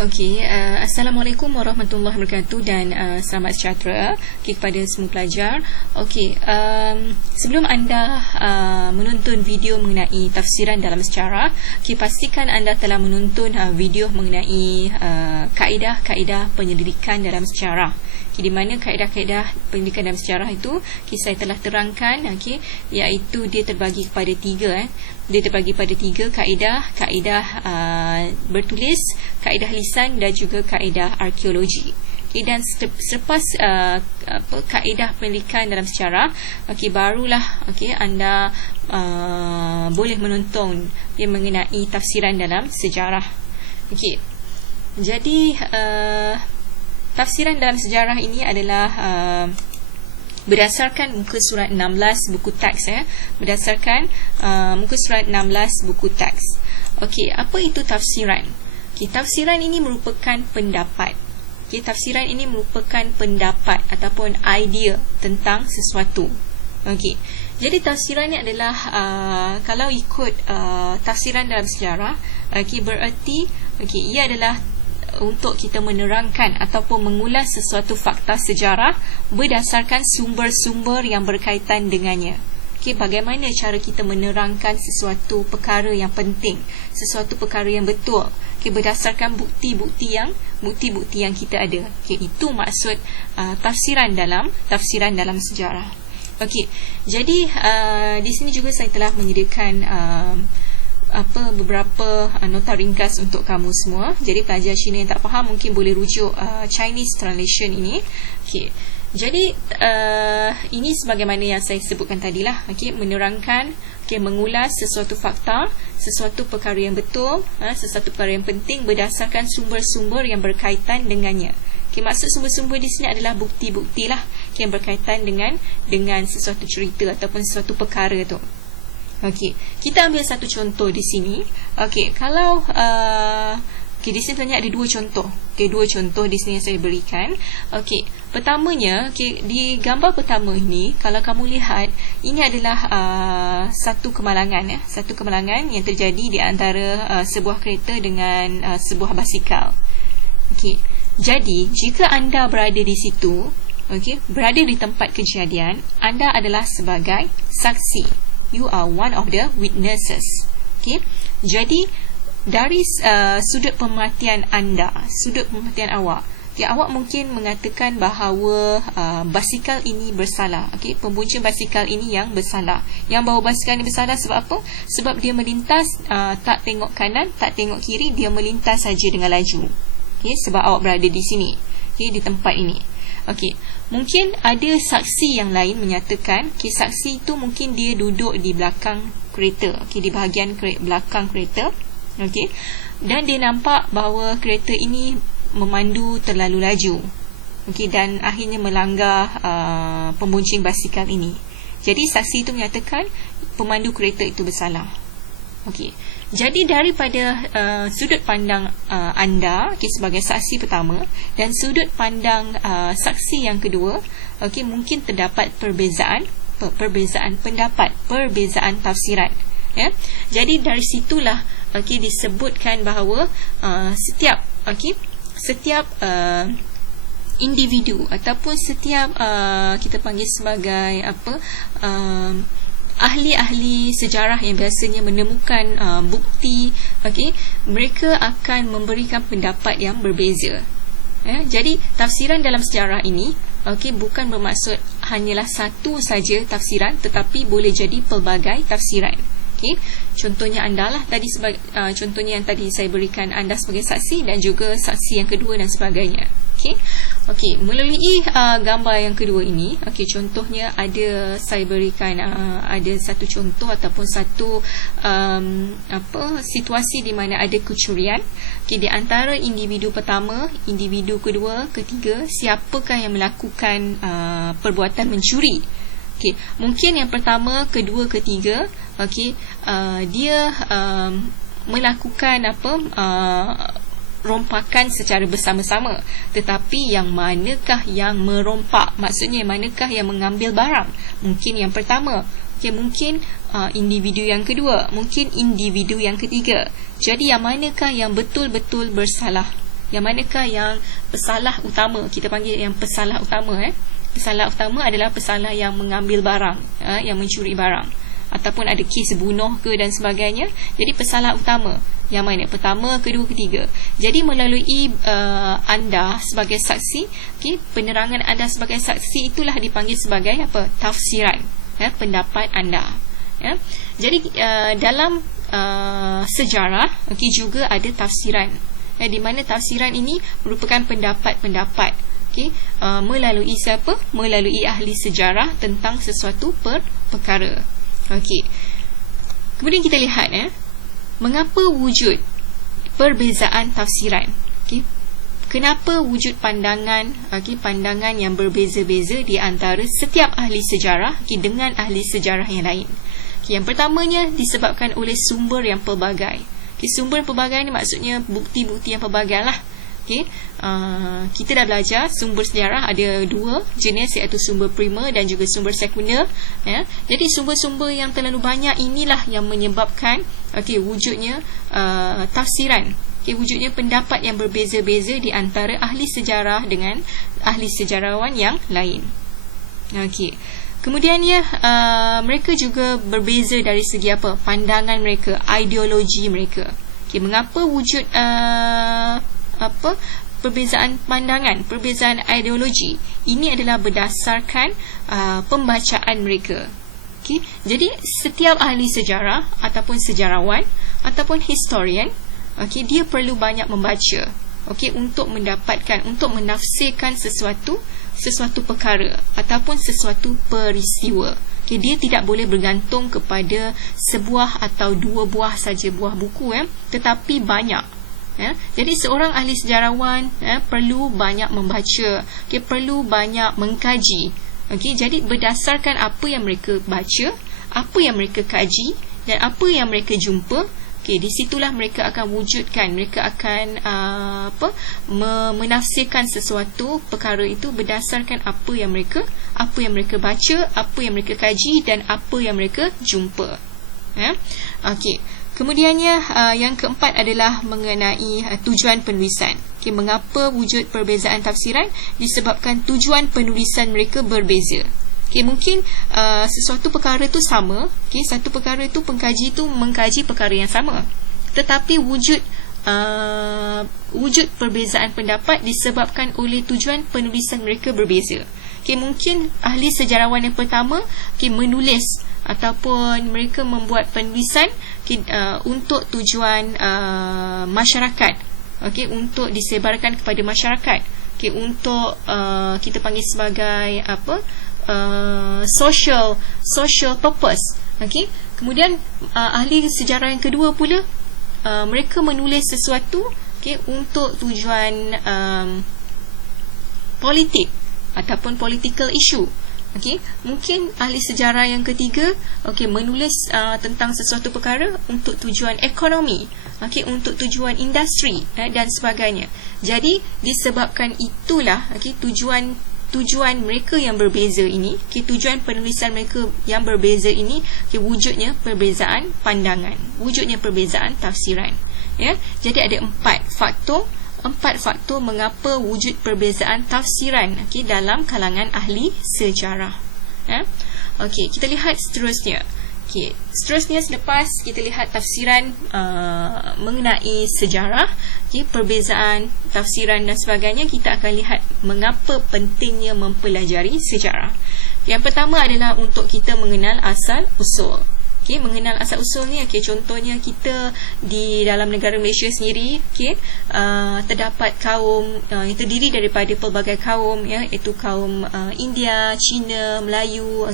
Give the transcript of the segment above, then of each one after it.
Assalamualaikum warahmatullahi wabarakatuh dan selamat sejahtera kepada semua pelajar. Sebelum anda menonton video mengenai tafsiran dalam sejarah, pastikan anda telah menonton video mengenai kaedah-kaedah penyelidikan dalam sejarah. Di mana kaedah-kaedah pendidikan dalam sejarah itu saya telah terangkan, iaitu dia terbagi kepada tiga. Dia terbagi pada tiga kaedah: kaedah bertulis, kaedah lisan dan juga kaedah arkeologi. Dan selepas kaedah pendidikan dalam sejarah, barulah anda boleh menonton mengenai tafsiran dalam sejarah. Jadi tafsiran dalam sejarah ini adalah berdasarkan muka surat 16 buku teks, berdasarkan muka surat 16 buku teks. Apa itu tafsiran? Tafsiran ini merupakan pendapat. Tafsiran ini merupakan pendapat ataupun idea tentang sesuatu. Jadi tafsiran ini adalah kalau ikut tafsiran dalam sejarah, bererti ia adalah untuk kita menerangkan ataupun mengulas sesuatu fakta sejarah berdasarkan sumber-sumber yang berkaitan dengannya. Bagaimana cara kita menerangkan sesuatu perkara yang penting, sesuatu perkara yang betul, berdasarkan bukti-bukti yang kita ada. Itu maksud tafsiran dalam sejarah. Jadi di sini juga saya telah menyediakan beberapa nota ringkas untuk kamu semua. Jadi pelajar Cina yang tak faham mungkin boleh rujuk Chinese translation ini. Jadi ini sebagaimana yang saya sebutkan tadilah, menerangkan, mengulas sesuatu fakta, sesuatu perkara yang betul, sesuatu perkara yang penting berdasarkan sumber-sumber yang berkaitan dengannya. Maksud sumber-sumber di sini adalah bukti-bukti lah yang berkaitan dengan sesuatu cerita ataupun sesuatu perkara tu. Kita ambil satu contoh di sini. Kalau di sini sebenarnya ada dua contoh. Dua contoh di sini yang saya berikan. Pertamanya, di gambar pertama ini, kalau kamu lihat, ini adalah satu kemalangan, satu kemalangan yang terjadi di antara sebuah kereta dengan sebuah basikal. Jadi, jika anda berada di situ, berada di tempat kejadian, anda adalah sebagai saksi. You are one of the witnesses. Jadi dari sudut pemerhatian anda, sudut pemerhatian awak, awak mungkin mengatakan bahawa basikal ini bersalah. Pembunceng basikal ini yang bersalah. Yang bawa basikal ini bersalah sebab apa? Sebab dia melintas, tak tengok kanan, tak tengok kiri, dia melintas saja dengan laju. Sebab awak berada di sini, di tempat ini. Mungkin ada saksi yang lain menyatakan, saksi itu mungkin dia duduk di belakang kereta, di bahagian belakang kereta, dan dia nampak bahawa kereta ini memandu terlalu laju, dan akhirnya melanggar pembunceng basikal ini. Jadi saksi itu menyatakan pemandu kereta itu bersalah. Jadi daripada sudut pandang anda sebagai saksi pertama dan sudut pandang saksi yang kedua, mungkin terdapat perbezaan pendapat, perbezaan tafsiran. Jadi dari situlah disebutkan bahawa setiap individu ataupun setiap kita panggil sebagai ahli-ahli sejarah yang biasanya menemukan bukti, mereka akan memberikan pendapat yang berbeza. Jadi tafsiran dalam sejarah ini bukan bermaksud hanyalah satu saja tafsiran, tetapi boleh jadi pelbagai tafsiran. Contohnya anda lah tadi contohnya yang tadi saya berikan anda sebagai saksi dan juga saksi yang kedua dan sebagainya. Melalui gambar yang kedua ini, contohnya saya berikan ada satu contoh ataupun satu situasi di mana ada kecurian di antara individu pertama, individu kedua, ketiga, siapakah yang melakukan perbuatan mencuri. Mungkin yang pertama, kedua, ketiga, dia melakukan rompakan secara bersama-sama, tetapi yang manakah yang merompak, maksudnya manakah yang mengambil barang? Mungkin yang pertama, mungkin individu yang kedua, mungkin individu yang ketiga. Jadi yang manakah yang betul-betul bersalah? Yang manakah yang pesalah utama? Kita panggil yang pesalah utama. Pesalah utama adalah pesalah yang mengambil barang, yang mencuri barang, ataupun ada kes bunuh ke dan sebagainya. Jadi pesalah utama yang mana? Pertama, kedua, ketiga. Jadi melalui anda sebagai saksi, penerangan anda sebagai saksi itulah dipanggil sebagai apa? Tafsiran, pendapat anda. Jadi dalam sejarah juga ada tafsiran, di mana tafsiran ini merupakan pendapat-pendapat melalui siapa? Melalui ahli sejarah tentang sesuatu perkara. Kemudian kita lihat mengapa wujud perbezaan tafsiran. Kenapa wujud pandangan pandangan yang berbeza-beza di antara setiap ahli sejarah dengan ahli sejarah yang lain. Yang pertamanya disebabkan oleh sumber yang pelbagai. Sumber yang pelbagai ni maksudnya bukti-bukti yang pelbagai lah. Kita dah belajar sumber sejarah ada dua jenis, iaitu sumber primer dan juga sumber sekunder. Jadi sumber-sumber yang terlalu banyak inilah yang menyebabkan wujudnya tafsiran, wujudnya pendapat yang berbeza-beza di antara ahli sejarah dengan ahli sejarawan yang lain. Kemudiannya mereka juga berbeza dari segi apa? Pandangan mereka, ideologi mereka. Mengapa wujud perbezaan pandangan, perbezaan ideologi? Ini adalah berdasarkan pembacaan mereka. Jadi setiap ahli sejarah ataupun sejarawan ataupun historian, dia perlu banyak membaca, untuk mendapatkan, untuk menafsirkan sesuatu perkara ataupun sesuatu peristiwa. Dia tidak boleh bergantung kepada sebuah atau dua buah saja buah buku, tetapi banyak. Jadi seorang ahli sejarawan perlu banyak membaca, perlu banyak mengkaji. Jadi berdasarkan apa yang mereka baca, apa yang mereka kaji dan apa yang mereka jumpa, di situlah mereka akan wujudkan, mereka akan menafsirkan sesuatu perkara itu berdasarkan apa yang mereka baca, apa yang mereka kaji dan apa yang mereka jumpa. Kemudiannya yang keempat adalah mengenai tujuan penulisan. Mengapa wujud perbezaan tafsiran? Disebabkan tujuan penulisan mereka berbeza. Mungkin sesuatu perkara itu sama, satu perkara itu pengkaji itu mengkaji perkara yang sama, tetapi wujud perbezaan pendapat disebabkan oleh tujuan penulisan mereka berbeza. Mungkin ahli sejarawan yang pertama menulis ataupun mereka membuat penulisan untuk tujuan masyarakat, untuk disebarkan kepada masyarakat, untuk kita panggil sebagai social purpose. Kemudian ahli sejarah yang kedua pula, mereka menulis sesuatu untuk tujuan politik ataupun political issue. Mungkin ahli sejarah yang ketiga menulis tentang sesuatu perkara untuk tujuan ekonomi, untuk tujuan industri dan sebagainya. Jadi disebabkan itulah tujuan mereka yang berbeza ini, tujuan penulisan mereka yang berbeza ini, wujudnya perbezaan pandangan, wujudnya perbezaan tafsiran. Jadi ada empat faktor mengapa wujud perbezaan tafsiran dalam kalangan ahli sejarah. Kita lihat seterusnya. Seterusnya selepas kita lihat tafsiran mengenai sejarah, perbezaan tafsiran dan sebagainya, kita akan lihat mengapa pentingnya mempelajari sejarah. Yang pertama adalah untuk kita mengenal asal usul. Mengenal asal usul ni, contohnya kita di dalam negara Malaysia sendiri, terdapat kaum yang terdiri daripada pelbagai kaum, iaitu kaum India, Cina, Melayu,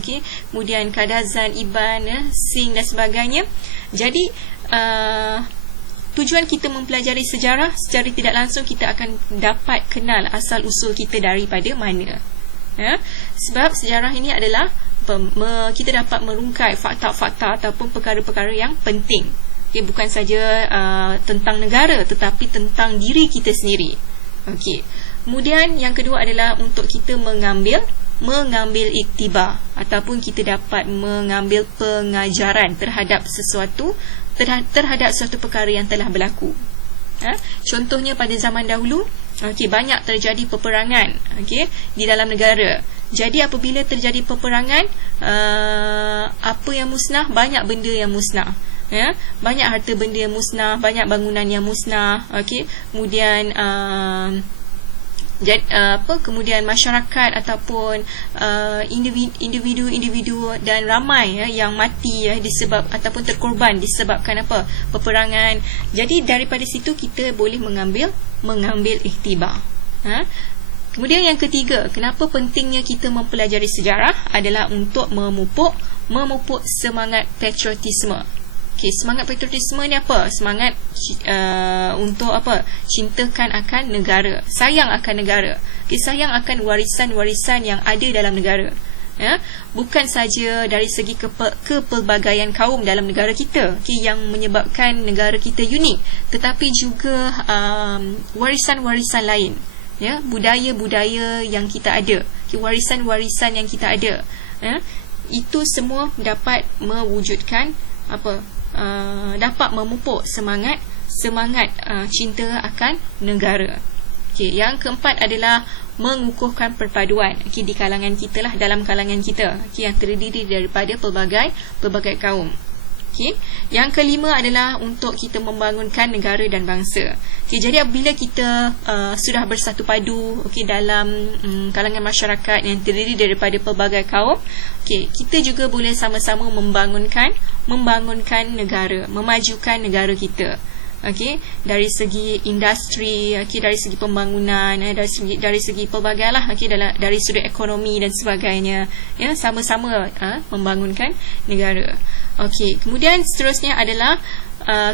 kemudian Kadazan, Iban, Sing dan sebagainya. Jadi tujuan kita mempelajari sejarah, secara tidak langsung kita akan dapat kenal asal usul kita daripada mana. Sebab sejarah ini adalah kita dapat merungkai fakta-fakta ataupun perkara-perkara yang penting. Bukan saja tentang negara, tetapi tentang diri kita sendiri. Kemudian yang kedua adalah untuk kita mengambil iktibar, ataupun kita dapat mengambil pengajaran terhadap sesuatu, terhadap suatu perkara yang telah berlaku. Contohnya pada zaman dahulu, banyak terjadi peperangan di dalam negara. Jadi apabila terjadi peperangan, apa yang musnah? Banyak benda yang musnah. Banyak harta benda yang musnah, banyak bangunan yang musnah. Kemudian kemudian masyarakat ataupun individu dan ramai yang mati disebab ataupun terkorban disebabkan peperangan. Jadi daripada situ kita boleh mengambil iktibar. Kemudian yang ketiga, kenapa pentingnya kita mempelajari sejarah adalah untuk memupuk semangat patriotisme. Semangat patriotisme ni apa? Semangat untuk cintakan akan negara, sayang akan negara, sayang akan warisan-warisan yang ada dalam negara. Bukan saja dari segi kepelbagaian kaum dalam negara kita yang menyebabkan negara kita unik, tetapi juga warisan-warisan lain, budaya-budaya yang kita ada, warisan-warisan yang kita ada, itu semua dapat mewujudkan dapat memupuk semangat cinta akan negara. Yang keempat adalah mengukuhkan perpaduan di kalangan kita dalam kalangan kita yang terdiri daripada pelbagai kaum. Yang kelima adalah untuk kita membangunkan negara dan bangsa. Jadi apabila kita sudah bersatu padu dalam kalangan masyarakat yang terdiri daripada pelbagai kaum, kita juga boleh sama-sama membangunkan negara, memajukan negara kita. Dari segi industri, dari segi pembangunan, dari segi pelbagai dari sudut ekonomi dan sebagainya, sama-sama membangunkan negara. Kemudian seterusnya adalah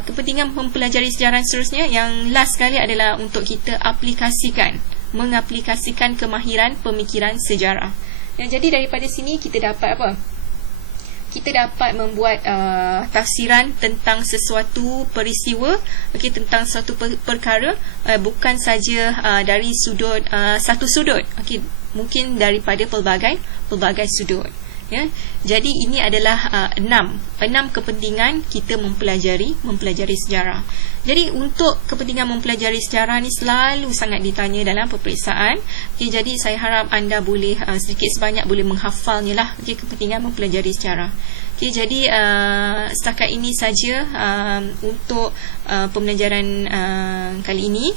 kepentingan mempelajari sejarah seterusnya. Yang last sekali adalah untuk kita mengaplikasikan kemahiran pemikiran sejarah. Jadi daripada sini kita dapat kita dapat membuat tafsiran tentang sesuatu peristiwa, tentang suatu perkara, bukan saja dari sudut satu sudut, mungkin daripada pelbagai sudut. Jadi ini adalah enam kepentingan kita mempelajari sejarah. Jadi untuk kepentingan mempelajari sejarah ni selalu sangat ditanya dalam peperiksaan. Jadi saya harap anda boleh sedikit sebanyak boleh menghafalnya kepentingan mempelajari sejarah. Jadi setakat ini saja untuk pembelajaran kali ini.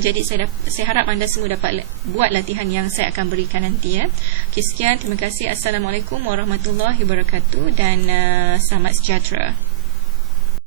Jadi saya harap anda semua dapat buat latihan yang saya akan berikan nanti. Sekian, terima kasih. Assalamualaikum warahmatullahi wabarakatuh dan selamat sejahtera.